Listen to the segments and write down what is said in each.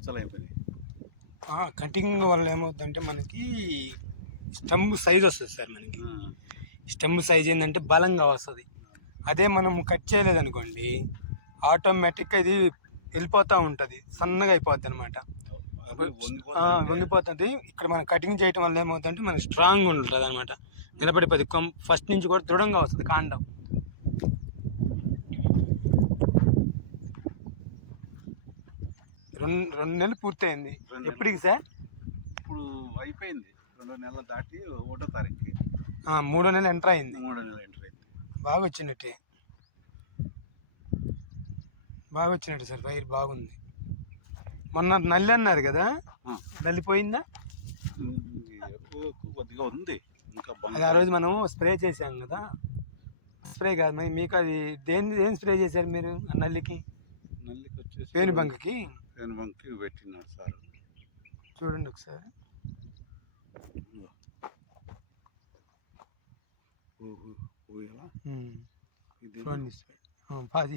పలచలైపోయినాయి. Cutting వల్ల ఏమవుతుందంటే మనకి స్టెమ్ సైజ్ వస్తుంది సార్. మనకి స్టెమ్ సైజ్ ఏంటంటే బలంగా వస్తుంది. అదే మనం కట్ చేయలేదనుకోండి ఆటోమేటిక్గా ఇది వెళ్ళిపోతూ ఉంటుంది, సన్నగా అయిపోద్ది అనమాట, వంగిపోతుంది. ఇక్కడ మనం కటింగ్ చేయడం వల్ల ఏమవుతుందంటే మనకి స్ట్రాంగ్ ఉంటుంది అనమాట, నిలబడిపోతుంది. ఫస్ట్ నుంచి కూడా దృఢంగా వస్తుంది కాండం. రెండు నెలలు పూర్తయింది. ఎప్పటికి సార్? ఇప్పుడు అయిపోయింది. 2 నెలలు దాటి 1వ తారీఖుకి 3వ నెల ఎంటర్ అయింది. 3వ నెల ఎంటర్ అయింది. బాగా వచ్చినట్టే, బాగా వచ్చినట్టు సార్. పైరు బాగుంది. మొన్న నల్లి అన్నారు కదా, నల్లిపోయిందా? కొద్దిగా ఉంది ఇంకా. అది ఆ రోజు మనం స్ప్రే చేసాం కదా, స్ప్రే కాదు మరి మీకు అది దేని స్ప్రే చేశారు మీరు? నల్లికి వచ్చేసి పేనుబంకకి పెట్టినాడు సార్. చూడండి ఒకసారి.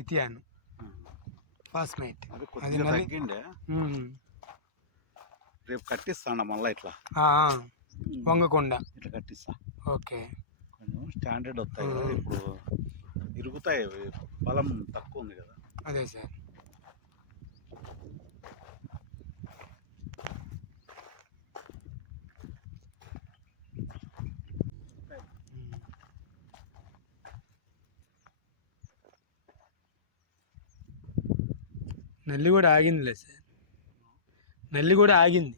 ఇతియాను ఫాస్మైట్ అది తగ్గిండే. రేపు కట్టిస్తాను మళ్ళీ ఇట్లా వంగకుండా ఇట్లా కట్టిస్తా. ఓకే, కొంచెం స్టాండర్డ్ వస్తాయి కదా. ఇప్పుడు ఇరుగుతాయి, బలం తక్కువ ఉంది కదా. అదే సార్. నల్లి కూడా ఆగిందిలే సార్, నల్లి కూడా ఆగింది.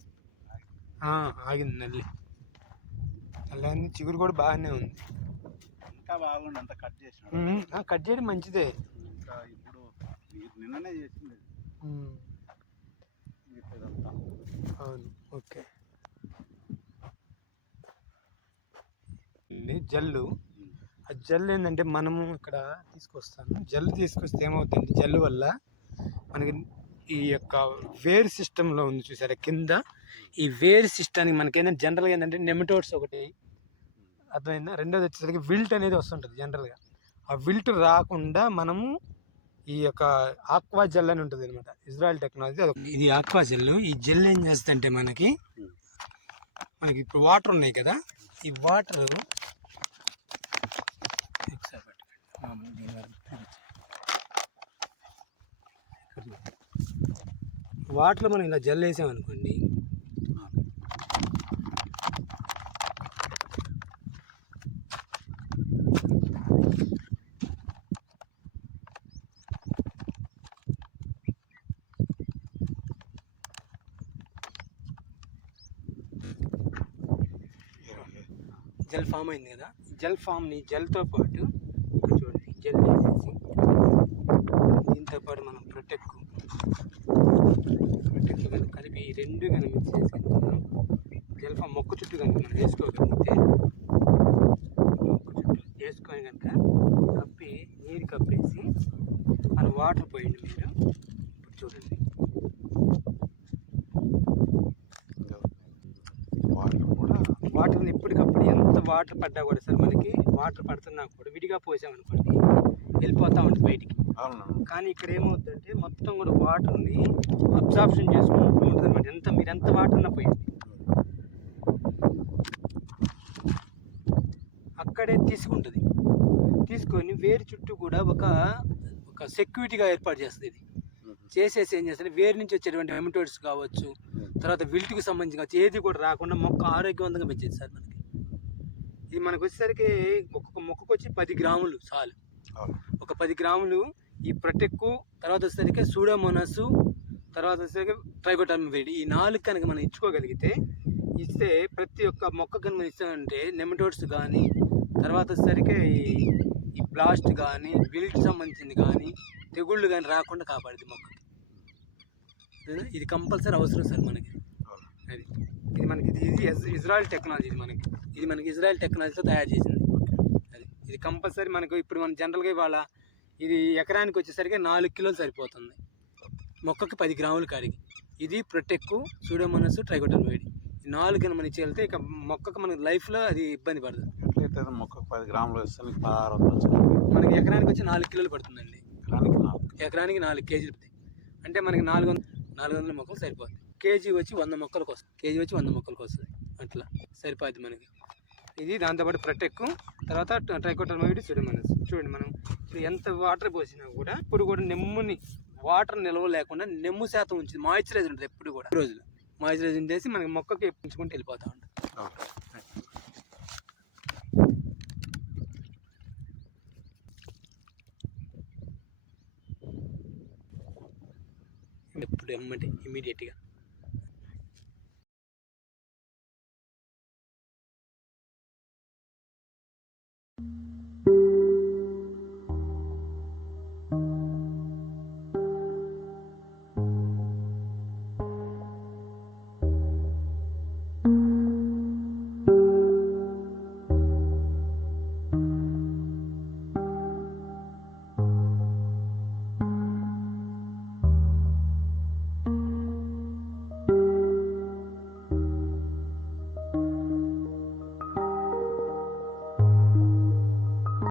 ఆగింది నల్లి. నల్లి చిగురు కూడా బాగానే ఉంది. ఇంకా బాగుంది. అంతా కట్ చేసిన. కట్ చేయడం మంచిదే. ఇంకా ఇప్పుడు నిన్ననే చేసింది. అవును, ఓకే. జల్లు, ఆ జల్లు ఏంటంటే మనము ఇక్కడ తీసుకొస్తాము. జల్లు తీసుకొస్తే ఏమవుతుంది, జల్లు వల్ల మనకి ఈ యొక్క వేర్ సిస్టంలో ఉంది చూసారా కింద, ఈ వేర్ సిస్టానికి మనకి ఏంటంటే జనరల్గా ఏంటంటే నెమటోడ్స్ ఒకటి అర్థమైందా. రెండోది వచ్చేసరికి విల్ట్ అనేది వస్తుంటుంది జనరల్గా. ఆ విల్ట్ రాకుండా మనము ఈ యొక్క ఆక్వా జెల్ అని ఉంటుంది అనమాట, ఇజ్రాయెల్ టెక్నాలజీ. ఇది ఆక్వా జెల్. ఈ జెల్ ఏం చేస్తుందంటే మనకి ఇప్పుడు వాటర్ ఉన్నాయి కదా, ఈ వాటర్ వాటర్లో మనం ఇలా జెల్ వేసామనుకోండి, జెల్ ఫామ్ అయింది కదా. జెల్ ఫామ్ని జెల్తో పాటు చూడండి, జెల్ వేసేసి దీంతో పాటు మనం ప్రొటెక్ట్ కనుక కలిపి ఈ రెండు కనుక మిక్స్ చేసి మనం జెల్ ఫామ్ మొక్క చుట్టూ కనుక మనం వేసుకోగలిగితే, మొక్క చుట్టూ వేసుకొని కనుక కప్పి నీరు కప్పేసి మన వాటర్ పోయండి మీరు. ఇప్పుడు చూడండి, వాటర్ని ఎప్పటికప్పుడు ఎంత వాటర్ పడ్డా కూడా సార్, మనకి వాటర్ పడుతున్నా కూడా విడిగా పోసామనుకోండి వెళ్ళిపోతూ ఉంటుంది బయటికి. కానీ ఇక్కడ ఏమవుతుందంటే మొత్తం కూడా వాటర్ని అబ్జార్ప్షన్ చేసుకుంటూ ఉంటుంది అనమాట. మీరు ఎంత వాటర్ అన్నా పోయింది అక్కడే తీసుకుంటుంది. తీసుకొని వేరు చుట్టూ కూడా ఒక సెక్యూరిటీగా ఏర్పాటు చేస్తుంది. ఇది చేసేసి ఏం చేస్తుంది, వేరు నుంచి వచ్చేటువంటి నెమటోడ్స్ కావచ్చు, తర్వాత విల్ట్కి సంబంధించి కావచ్చు, ఏది కూడా రాకుండా మొక్క ఆరోగ్యవంతంగా పెంచేది సార్. మనకి ఇది మనకు వచ్చేసరికి ఒక్కొక్క మొక్కకు వచ్చి 10 గ్రాములు చాలు. ఒక 10 గ్రాములు ఈ ప్రొటెక్కు, తర్వాత వచ్చేసరికి సూడోమోనాస్, తర్వాత వచ్చేసరికి ట్రైకోటర్మా, ఈ 4 కనుక మనం ఇచ్చుకోగలిగితే, ఇస్తే ప్రతి ఒక్క మొక్క కనుక మనం ఇస్తామంటే నెమటోడ్స్ కానీ, తర్వాత వచ్చేసరికి ఈ బ్లాస్ట్ కానీ, విల్ట్ సంబంధించింది కానీ, తెగుళ్ళు కానీ రాకుండా కాపాడుతుంది మొక్కకి. ఇది కంపల్సరీ అవసరం సార్ మనకి. ఇది మనకి ఇజ్రాయెల్ టెక్నాలజీ. ఇది మనకి ఇజ్రాయెల్ టెక్నాలజీతో తయారు చేసింది. ఇది కంపల్సరీ మనకు. ఇప్పుడు మనం జనరల్గా ఇవాళ ఇది ఎకరానికి వచ్చేసరికి 4 కిలోలు సరిపోతుంది మొక్కకి 10 గ్రాములు కాడికి. ఇది ప్రొటెక్కు, సూడోమోనాస్, ట్రైకోటర్మా, ఈ 4 కనుక మనం ఇచ్చేళ్తే ఇక మొక్కకు మనకి లైఫ్లో అది ఇబ్బంది పడదు. మొక్కకు 10 గ్రాములు వేస్తే మనకి ఎకరానికి వచ్చి 4 కిలోలు పడుతుందండి. ఎకరానికి 4 కేజీలు. అంటే మనకి 400 మొక్కలు సరిపోతుంది. కేజీ వచ్చి 100 మొక్కలకు వస్తుంది. కేజీ వచ్చి 100 మొక్కలకు వస్తుంది. అట్లా సరిపోద్ది మనకి. ఇది దాంతోపాటు ప్రొటెక్ట్, తర్వాత ట్రైకోడర్మా విరిడి సూడోమోనాస్. చూడండి మనం ఇప్పుడు ఎంత వాటర్ పోసినా కూడా ఇప్పుడు కూడా నెమ్ముని వాటర్ నిల్వ లేకుండా నెమ్ము శాతం ఉంచింది, మాయిశ్చరైజర్ ఉంటుంది ఎప్పుడు కూడా. రోజులు మాయిశ్చరైజర్ చేసి మనకి మొక్కకి పెంచుకుంటూ వెళ్ళిపోతూ ఉంటుంది. ఎప్పుడు ఎమ్మంటే ఇమీడియట్గా